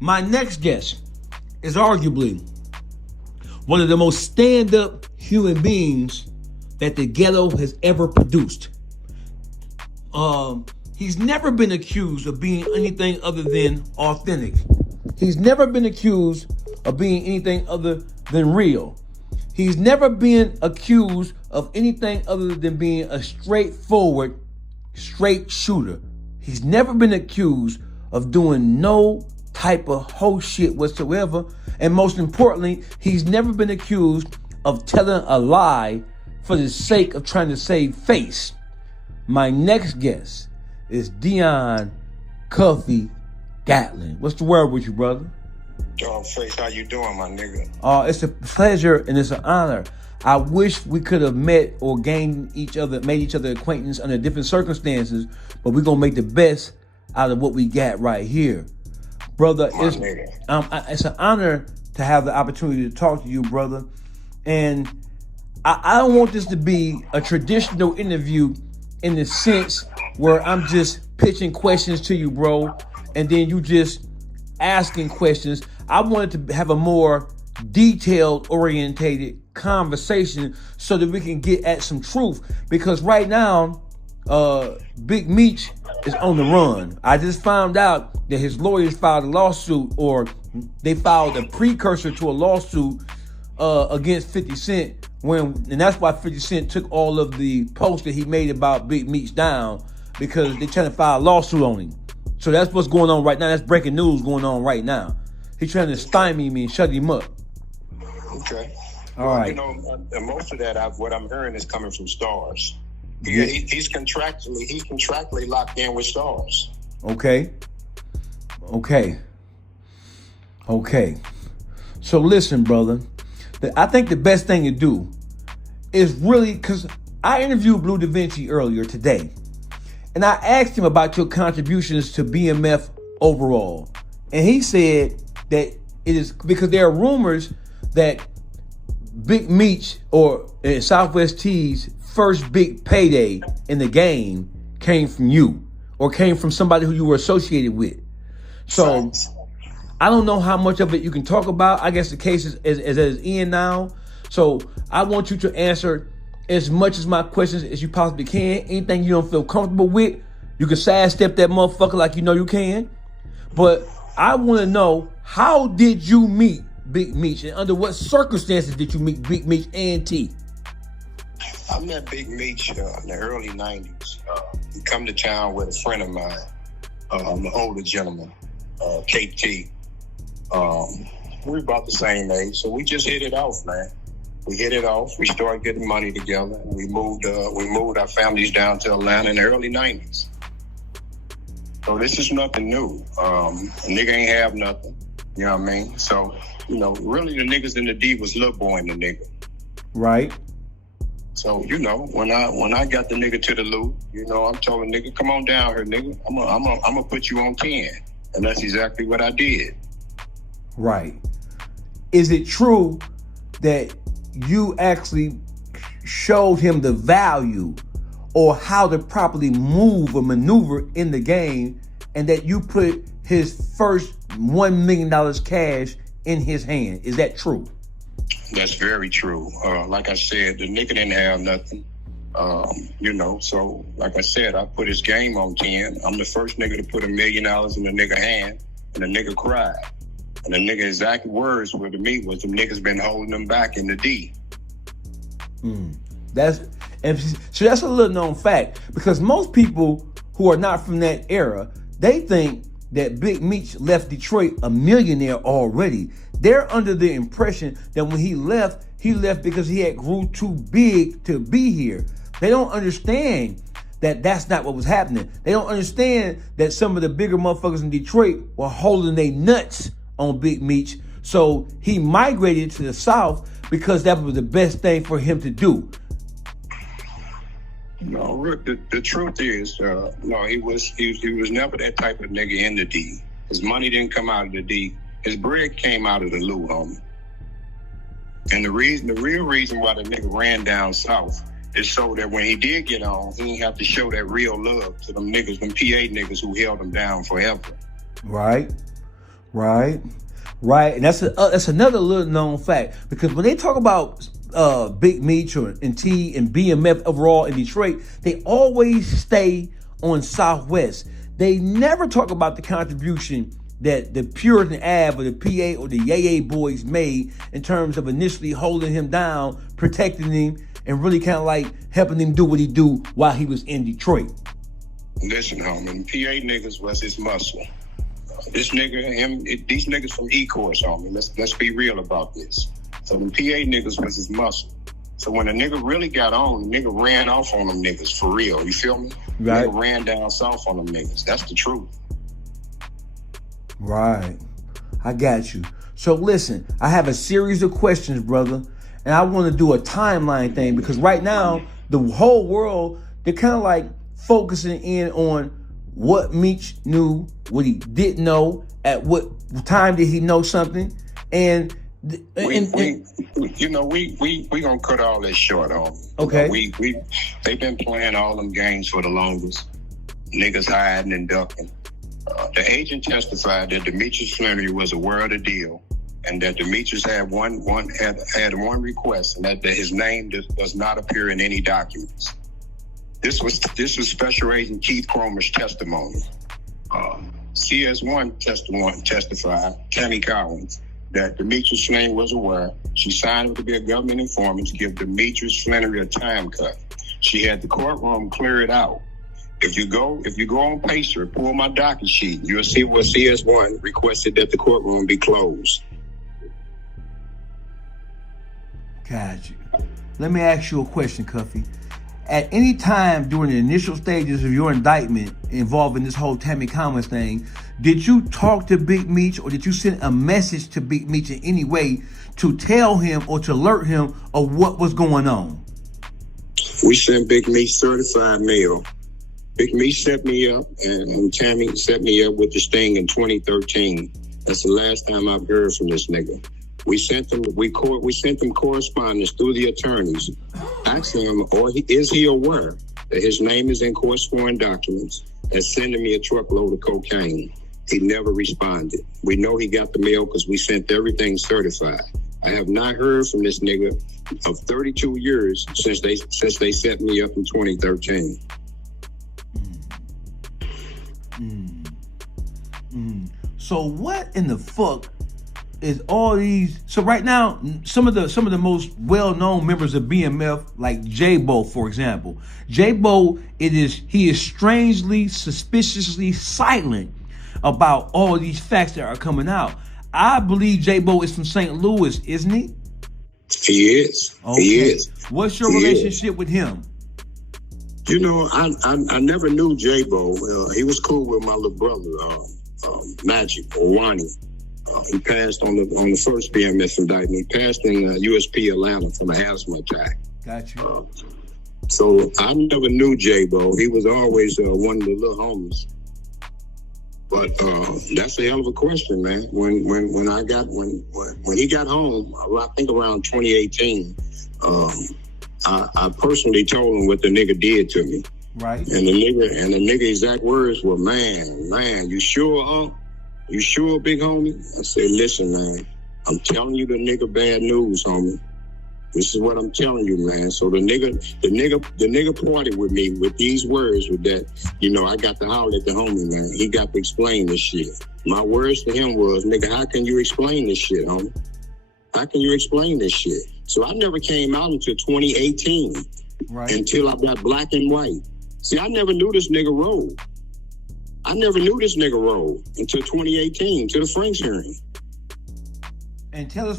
My next guest is arguably one of the most stand-up human beings that the ghetto has ever produced. He's never been accused of being anything other than authentic. He's never been accused of being anything other than real. He's never been accused of anything other than being a straightforward, straight shooter. He's never been accused of doing no type of whole shit whatsoever. And most importantly, he's never been accused of telling a lie for the sake of trying to save face. My next guest is Dionne Cuffy Gatling. What's the word with you, brother? Dog face, how you doing, my nigga? It's a pleasure and it's an honor. I wish we could have met or made each other acquaintance under different circumstances, but we're gonna make the best out of what we got right here. Brother, it's an honor to have the opportunity to talk to you, brother. And I don't want this to be a traditional interview in the sense where I'm just pitching questions to you, bro, and then you just asking questions. I wanted to have a more detailed, orientated conversation so that we can get at some truth. Because right now, Big Meech is on the run. I just found out that his lawyers filed a lawsuit, or they filed a precursor to a lawsuit against 50 Cent. And that's why 50 Cent took all of the posts that he made about Big Meech down, because they're trying to file a lawsuit on him. So that's what's going on right now. That's breaking news going on right now. He's trying to stymie me and shut him up. Okay. All right. You know, and most of that, what I'm hearing is coming from Stars. Yeah, he's contractually locked in with Stars. Okay. So listen, brother. I think the best thing to do is really, because I interviewed Blue Da Vinci earlier today, and I asked him about your contributions to BMF overall. And he said that it is because there are rumors that Big Meech or Southwest T's first big payday in the game came from you, or came from somebody who you were associated with. So I don't know how much of it you can talk about. I guess the case is in now. So I want you to answer as much as my questions as you possibly can. Anything you don't feel comfortable with, you can sidestep that motherfucker like you know you can. But I want to know, how did you meet Big Meech, and under what circumstances did you meet Big Meech and T? I met Big Meech in the early 90s. He come to town with a friend of mine, an older gentleman, KT. We're about the same age, so we just hit it off, man. We hit it off. We started getting money together. We moved our families down to Atlanta in the early 90s. So this is nothing new. A nigga ain't have nothing. You know what I mean? So, you know, really the niggas in the D was Lil Boy and the nigga. Right. So, you know, when I got the nigga to the loop, you know, I'm telling nigga, come on down here, nigga. I'm gonna put you on 10. And that's exactly what I did. Right. Is it true that you actually showed him the value or how to properly move or maneuver in the game, and that you put his first $1 million cash in his hand? Is that true? That's very true. Like I said, the nigga didn't have nothing. You know, so like I said, I put his game on 10. I'm the first nigga to put $1 million in the nigga hand, and the nigga cried. And the nigga exact words were to me was, the niggas been holding them back in the D. So that's a little known fact, because most people who are not from that era, they think that Big Meech left Detroit a millionaire already. They're under the impression that when he left because he had grew too big to be here. They don't understand that that's not what was happening. They don't understand that some of the bigger motherfuckers in Detroit were holding their nuts on Big Meech. So he migrated to the South because that was the best thing for him to do. No, Rick, the truth is, no, he was never that type of nigga in the D. His money didn't come out of the D. His bread came out of the Lou, homie. And the real reason why the nigga ran down south is so that when he did get on, he didn't have to show that real love to them niggas, them PA niggas who held him down forever. Right. Right. Right. And that's another little known fact, because when they talk about Big Meech and T and BMF overall in Detroit, they always stay on Southwest. They never talk about the contribution that the Puritan Ave or the PA or the Yay boys made in terms of initially holding him down, protecting him, and really kind of like helping him do what he do while he was in Detroit. Listen, homie, PA niggas was his muscle. This nigga, these niggas from E-Course, homie. Let's be real about this. So the PA niggas was his muscle. So when a nigga really got on, the nigga ran off on them niggas for real. You feel me? Right. Nigga ran down south on them niggas. That's the truth. Right. I got you. So listen, I have a series of questions, brother, and I want to do a timeline thing, because right now the whole world, they're kind of like focusing in on what Meech knew, what he didn't know, at what time did he know something, and we gonna cut all this short, homie. Okay. They've been playing all them games for the longest. Niggas hiding and ducking. The agent testified that Demetrius Flannery was aware of the deal, and that Demetrius had one request, and that his name does not appear in any documents. This was Special Agent Keith Cromer's testimony. CS1 testified, Tammy Collins, that Demetrius Flannery was aware. She signed up to be a government informant to give Demetrius Flannery a time cut. She had the courtroom clear it out. If you go on Pacer, pull my docket sheet, you'll see where CS1 requested that the courtroom be closed. Got you. Let me ask you a question, Cuffy. At any time during the initial stages of your indictment involving this whole Tammy Collins thing, did you talk to Big Meech, or did you send a message to Big Meech in any way to tell him or to alert him of what was going on? We sent Big Meech certified mail. Big Meech set me up, and Tammy set me up with the sting in 2013. That's the last time I've heard from this nigga. We sent them correspondence through the attorneys, asking him, is he aware that his name is in court sworn documents, and sending me a truckload of cocaine. He never responded. We know he got the mail because we sent everything certified. I have not heard from this nigga of 32 years since they set me up in 2013. So what in the fuck is all these? So right now, some of the most well-known members of BMF, like J-Bo, for example. J-Bo, he is strangely, suspiciously silent about all these facts that are coming out. I believe J-Bo is from St. Louis, isn't he? He is. Okay. He is. What's your relationship with him? You know, I never knew J-Bo. He was cool with my little brother, Magic, or Wani. He passed on the first BMF indictment. He passed in USP Atlanta from an asthma attack. Got you. So I never knew J-Bo. He was always one of the little homies. But that's a hell of a question, man. When he got home, I think around 2018, I personally told him what the nigga did to me. Right. And the nigga exact words were, man, you sure, huh? You sure, big homie? I said, listen, man, I'm telling you the nigga bad news, homie. This is what I'm telling you, man. So the nigga parted with me with these words, with that, you know, I got to holler at the homie, man. He got to explain this shit. My words to him was, nigga, how can you explain this shit, homie? How can you explain this shit? So I never came out until 2018, right, until I got black and white. See, I never knew this nigga roll. I never knew this nigga roll until 2018, to the Franks hearing. And tell us